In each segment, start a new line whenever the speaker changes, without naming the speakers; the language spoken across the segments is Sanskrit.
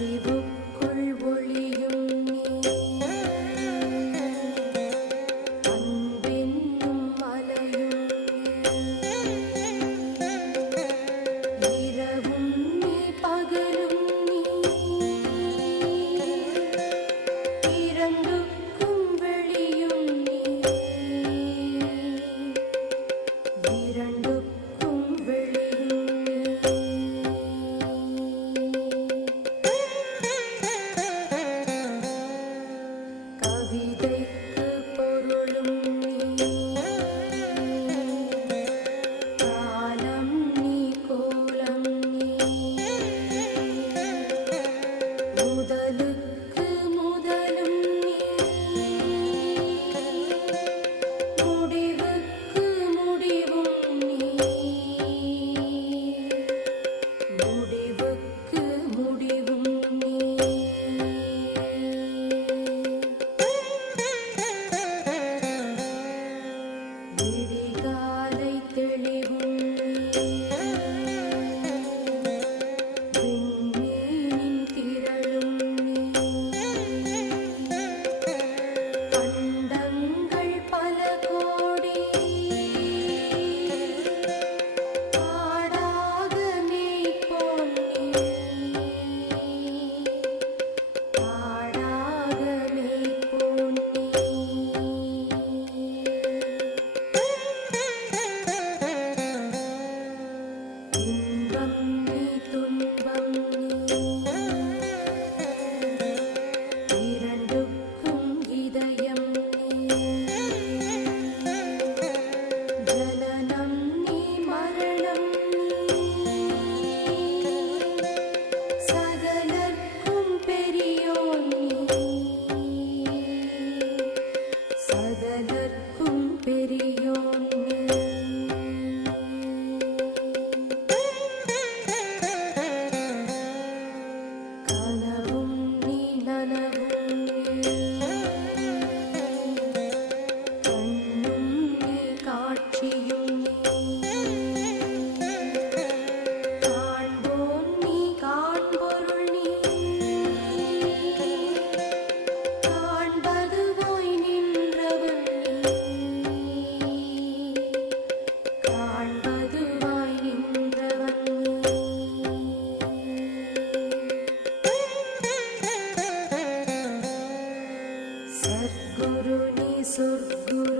Rendez-vous. Guru.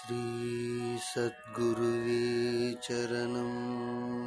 श्रीसद्गुरुवे चरणम्